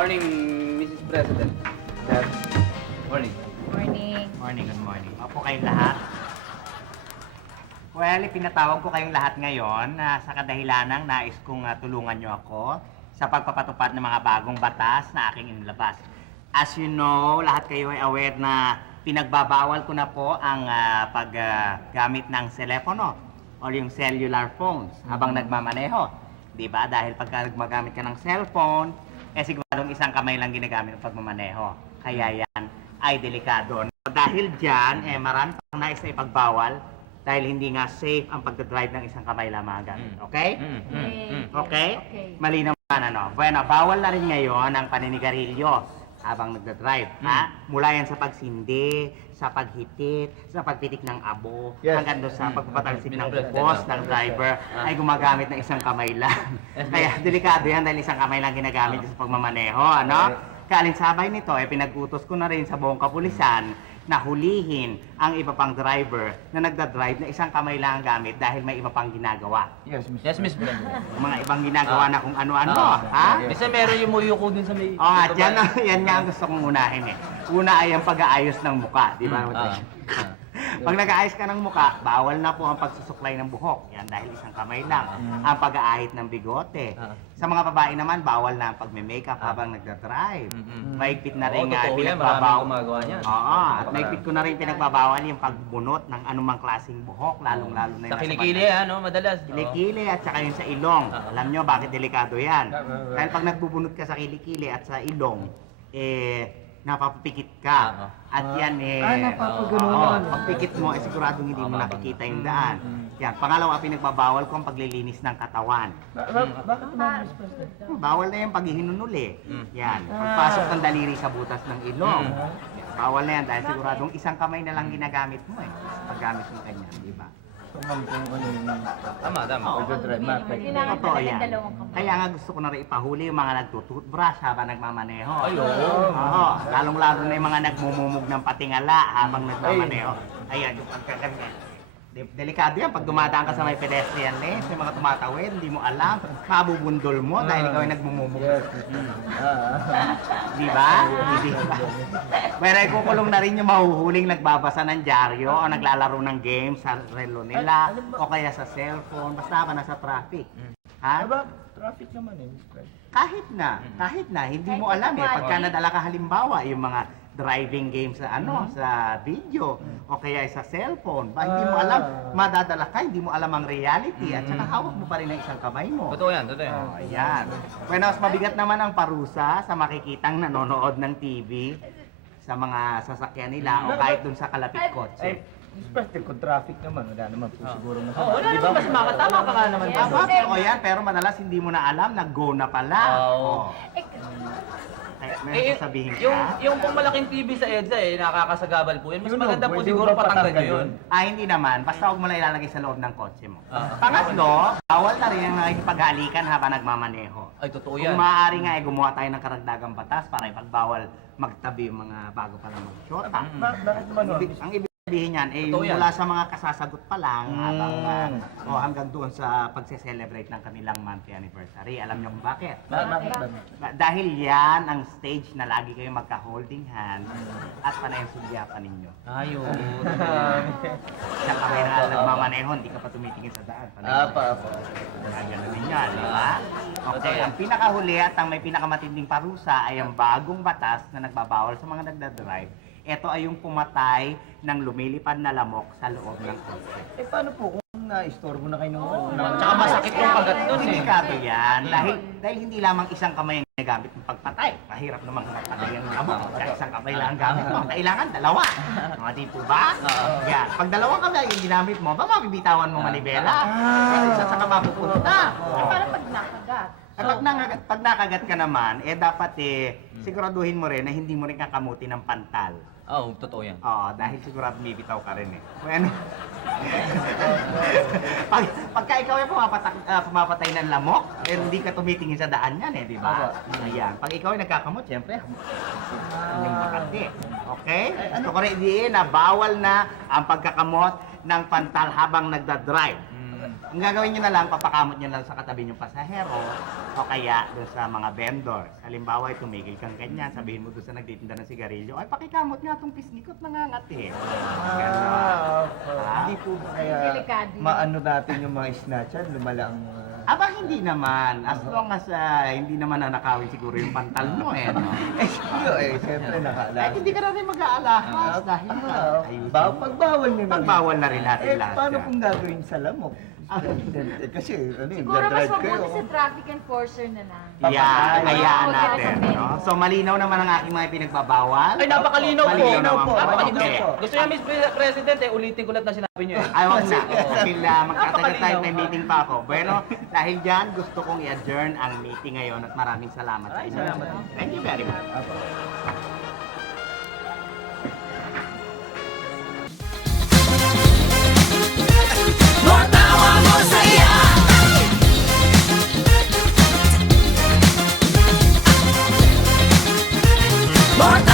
Morning, Mrs. President. Sir. Morning. Morning. Morning, good morning. Opo kayong lahat. Well, pinatawag ko kayong lahat ngayon sa kadahilanang nais kong tulungan nyo ako sa pagpapatupad ng mga bagong batas na aking inilabas. As you know, lahat kayo ay aware na pinagbabawal ko na po ang paggamit ng telepono o yung cellular phones habang nagmamaneho. Diba? Dahil pagka gumagamit ka ng cellphone, siguradong isang kamay lang ginagamit ng pagmamaneho. Kaya yan ay delikado. Dahil dyan, marami pang nais na ipagbawal dahil hindi nga safe ang pagdadrive ng isang kamay lamang gamit. Okay? Okay? Malinaw naman, ano? Bueno, bawal na rin ngayon ang paninigarilyo habang nagdadrive. Ha? Mula yan sa pagsindi, sa paghitit, sa pagpitik ng abo, hanggang doon sa pagpapatalsik ng bukos ng driver ay gumagamit ng isang kamay lang. Kaya delikado yan dahil isang kamay lang ginagamit sa pagmamaneho. Ano? Kaalinsabay nito, pinag-utos ko na rin sa buong kapulisan na hulihin ang iba pang driver na nagdadrive na isang kamay lang ang gamit dahil may iba pang ginagawa. Yes, Miss President. Mga ibang ginagawa na kung ano-ano, ha? Minsan meron yung muyuko din sa may... Oo nga, yan nga ang gusto kong unahin eh. Una ay ang pag-aayos ng muka, di ba? Pag nag-aayos ka ng muka, bawal na po ang pagsusuklay ng buhok. Yan dahil isang kamay lang. Ang pag-aahit ng bigote. Sa mga babae naman, bawal na ang pagme-makeup habang nagdadrive. Mahigpit na rin nga pinagbabawal. Oo, at mahigpit ko na rin pinagbabawal yung pagbunot ng anumang klaseng buhok, lalong-lalo na Sa kilikili, ano, madalas. kilikili at saka yung sa ilong. Alam nyo bakit delikado yan? Dahil pag nagbubunot ka sa kilikili at sa ilong, napapikit ka. At yan napapaganoon. pagpikit mo, siguradong hindi mo nakikita yung daan. Yan. Pangalawa, pinagbabawal ko ang paglilinis ng katawan. Bakit naman, Miss President? Bawal na yung paghihinunuli. Yan. Pagpasok ng daliri sa butas ng ilong. Bawal na yan dahil siguradong isang kamay na lang ginagamit mo eh. Paggamit mo kanya, di ba? Tama. Totoo yan. Kaya nga gusto ko na rin ipahuli yung mga nagtututbrush habang nagmamaneho. Oo. Lalong-lalo na yung mga nagmumumog ng patingala habang nagmamaneho. Ayan, yung pagkaganyan. Delikado yan. Pag dumadaan ka sa may pedestrian lanes, may mga tumatawid, hindi mo alam, mabubundol mo dahil ikaw ay nagmumumog. Di ba? Hindi ba? Pero kukulong na rin yung mahuhuling nagbabasa ng dyaryo o naglalaro ng games sa relo nila o kaya sa cellphone, basta ka nasa traffic. Ha? Traffic naman eh, Miss President. Kahit na, hindi mo alam eh. Pagka nadala ka halimbawa, yung mga driving games sa sa video o kaya sa cellphone, hindi mo alam, madadala ka, hindi mo alam ang reality at saka hawak mo pa rin ang isang kamay mo. Totoo yan. Ayan. Bueno, mas mabigat naman ang parusa sa makikitang nanonood ng TV sa mga sasakyan nila o kahit dun sa kalapit kotse. Miss President, kung traffic naman, wala naman po siguro masama. Wala naman masama ka. Tama ka nga naman. Tama, o yan, pero madalas hindi mo na alam, nag-go na pala. Oo. May sasabihin ka? Yung pong malaking TV sa EDSA nakakasagabal po yun. Mas maganda po siguro patanggal nyo yun. Hindi naman. Basta huwag mo na ilalagay sa loob ng kotse mo. Pangatlo, bawal na rin ang nakikipag-halikan habang nagmamaneho. Ay, totoo yan. Kung maaari nga, gumawa tayo ng karagdagang batas para ipagbawal magtabi yung mga bago pa lang mag-shota. Bakit naman ho? Ang ibig sabihin yan, mula sa mga kasasagot pa lang hanggang doon sa pagse-celebrate ng kanilang monthly anniversary. Alam niyo kung bakit? Dahil yan ang stage na lagi kayo magka-holding hand at panay ang sugyapan ninyo. Ayun. Sa kamay na nagmamaneho, hindi ka pa tumitingin sa daan. Ganun din yan, di ba? Okay, ang pinakahuli at ang may pinakamatinding parusa ay ang bagong batas na nagbabawal sa mga nagdadrive. Ito ay yung pumatay ng lumilipad na lamok sa loob ng kotse. Paano po kung na-istorbo na kayo nung... Tsaka masakit yung kagat doon eh. Delikado yan. Dahil hindi lamang isang kamay ang ginagamit ng pagpatay. Mahirap namang patay ang lamok. Kaya isang kamay lang ang gamit mo. Kailangan dalawa. Mga di po ba? Yan. Pag dalawang kamay yung ginamit mo, ba mabibitawan mo manibela? Kasi isa sa mapupunta. Para pag nakagat. Pag nakagat ka naman, dapat siguraduhin mo rin na hindi mo rin kakamuti ng pantal. Oo, totoo yan. Oo, dahil sigurado bibitaw ka rin eh. Bueno, pagka ikaw ay pumapatay ng lamok, hindi ka tumitingin sa daan yan di ba? Ayan. Pag ikaw ay nagkakamot, siyempre, yung makati. Okay? So, kung hindi na bawal na ang pagkakamot ng pantal habang nagdadrive. Ang gagawin nyo na lang, papakamot nyo lang sa katabi yung pasahero o kaya doon sa mga vendors. Halimbawa, tumigil kang ganyan, sabihin mo doon sa nagtitinda ng sigarilyo, ay pakikamot nga itong pisngi ko't nangangati. Hindi po ba kaya Delikado yun. maano natin yung mga snatcher, lumala ang Aba, hindi naman. As long as hindi naman nanakawin siguro yung pantal mo eh, no? siyempre nakaalala. Kahit hindi ka na rin mag-aalahas dahil ayusin mo. Pagbawal nyo na. Pagbawal na rin natin lahat Paano yan. kung gagawin sa lamok? Kasi ano yun, Siguro mas dadrive kayo. mabuti sa traffic enforcer na lang. Yeah, hayaan Huwag natin. na sabihin. No? So malinaw naman ang aking mga pinagbabawal. Ay, napakalinaw po. Malinaw naman po. Napakalinaw Okay. po. Gusto niya, Miss President, ulitin ko lahat na sinabi niyo eh. Ay, wag na. Dahil magkatagal tayo, may Napakalinaw. meeting pa ako. Bueno, dahil dyan, gusto kong i-adjourn ang meeting ngayon at maraming salamat sa inyo. salamat. Thank you very much. Matawa mo saya Matawa